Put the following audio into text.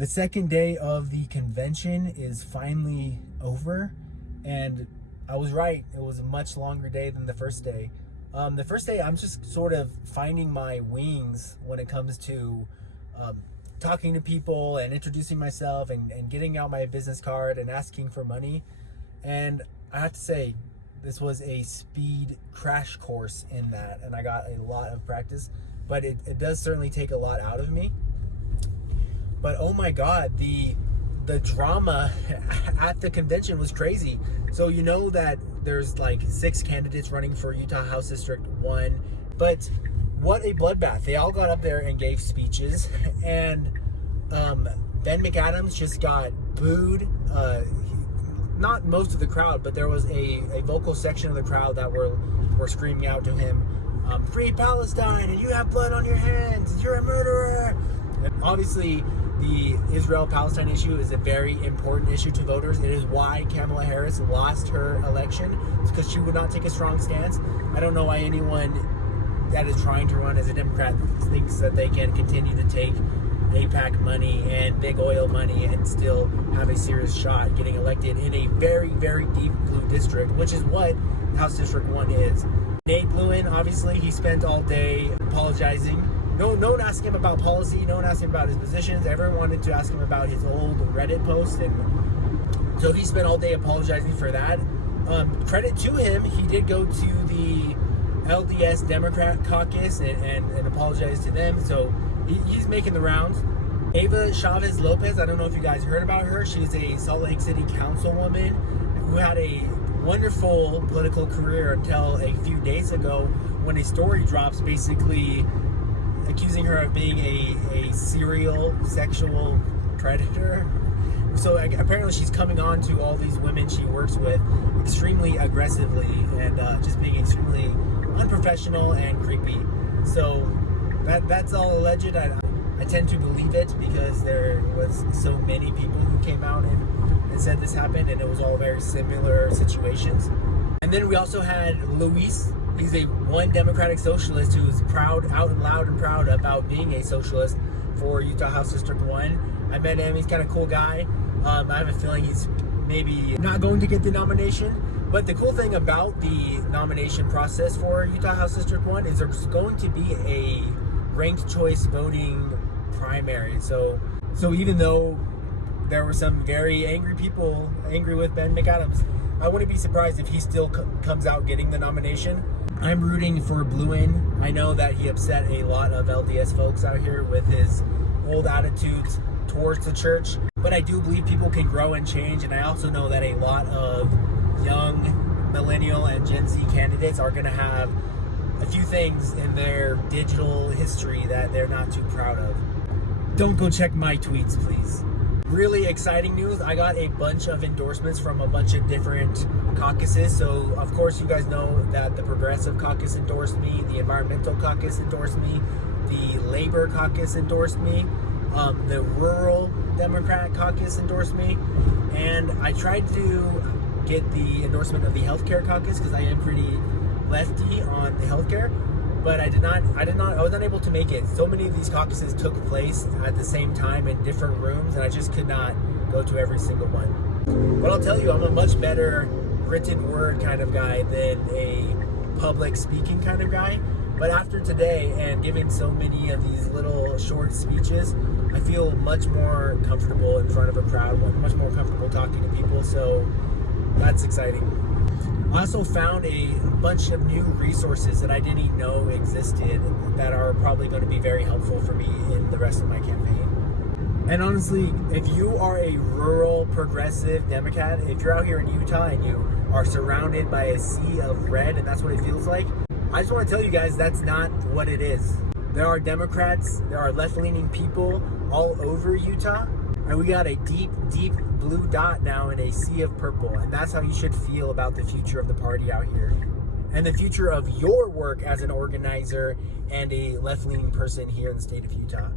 The second day of the convention is finally over, and I was right. It was a much longer day than the first day. The first day, I'm just sort of finding my wings when it comes to talking to people and introducing myself and getting out my business card and asking for money. And I have to say, this was a speed crash course in that, and I got a lot of practice, but it does certainly take a lot out of me. But oh my God, the drama at the convention was crazy. So you know that there's like 6 candidates running for Utah House District 1, but what a bloodbath. They all got up there and gave speeches, and Ben McAdams just got booed. Not most of the crowd, but there was a vocal section of the crowd that were screaming out to him, "Free Palestine, and you have blood on your hands, you're a murderer." And obviously, the Israel-Palestine issue is a very important issue to voters. It is why Kamala Harris lost her election. It's because she would not take a strong stance. I don't know why anyone that is trying to run as a Democrat thinks that they can continue to take AIPAC money and big oil money and still have a serious shot at getting elected in a very, very deep blue district, which is what House District 1 is. Nate Lewin, obviously, he spent all day apologizing. No one asked him about policy. No one asked him about his positions. Everyone wanted to ask him about his old Reddit post. And so he spent all day apologizing for that. Credit to him, he did go to the LDS Democrat caucus and apologize to them. So he's making the rounds. Ava Chavez Lopez, I don't know if you guys heard about her. She's a Salt Lake City councilwoman who had a wonderful political career until a few days ago when a story drops basically accusing her of being a serial sexual predator. So apparently she's coming on to all these women she works with extremely aggressively and just being extremely unprofessional and creepy. So that's all alleged. I tend to believe it because there was so many people who came out and said this happened, and it was all very similar situations. And then we also had Luis. He's a one Democratic socialist who is proud, out and loud and proud about being a socialist for Utah House District 1. I met him. He's kind of a cool guy. I have a feeling he's maybe not going to get the nomination. But the cool thing about the nomination process for Utah House District 1 is there's going to be a ranked choice voting primary. So even though there were some very angry people angry with Ben McAdams, I wouldn't be surprised if he still comes out getting the nomination. I'm rooting for Bluin. I know that he upset a lot of LDS folks out here with his old attitudes towards the church, but I do believe people can grow and change, and I also know that a lot of young millennial and Gen Z candidates are going to have a few things in their digital history that they're not too proud of. Don't go check my tweets, please. Really exciting news. I got a bunch of endorsements from a bunch of different caucuses. So, of course, you guys know that the Progressive Caucus endorsed me, the Environmental Caucus endorsed me, the Labor Caucus endorsed me, the Rural Democrat Caucus endorsed me, and I tried to get the endorsement of the Healthcare Caucus because I am pretty lefty on the healthcare, but I was not able to make it. So many of these caucuses took place at the same time in different rooms, and I just could not go to every single one. But I'll tell you, I'm a much better written word kind of guy than a public speaking kind of guy. But after today and giving so many of these little short speeches, I feel much more comfortable in front of a crowd, much more comfortable talking to people, so that's exciting. I also found a bunch of new resources that I didn't even know existed that are probably going to be very helpful for me in the rest of my campaign. And honestly, if you are a rural progressive Democrat, if you're out here in Utah and you are surrounded by a sea of red and that's what it feels like, I just want to tell you guys that's not what it is. There are Democrats, there are left-leaning people all over Utah, and we got a deep, deep blue dot now in a sea of purple, and that's how you should feel about the future of the party out here and the future of your work as an organizer and a left-leaning person here in the state of Utah.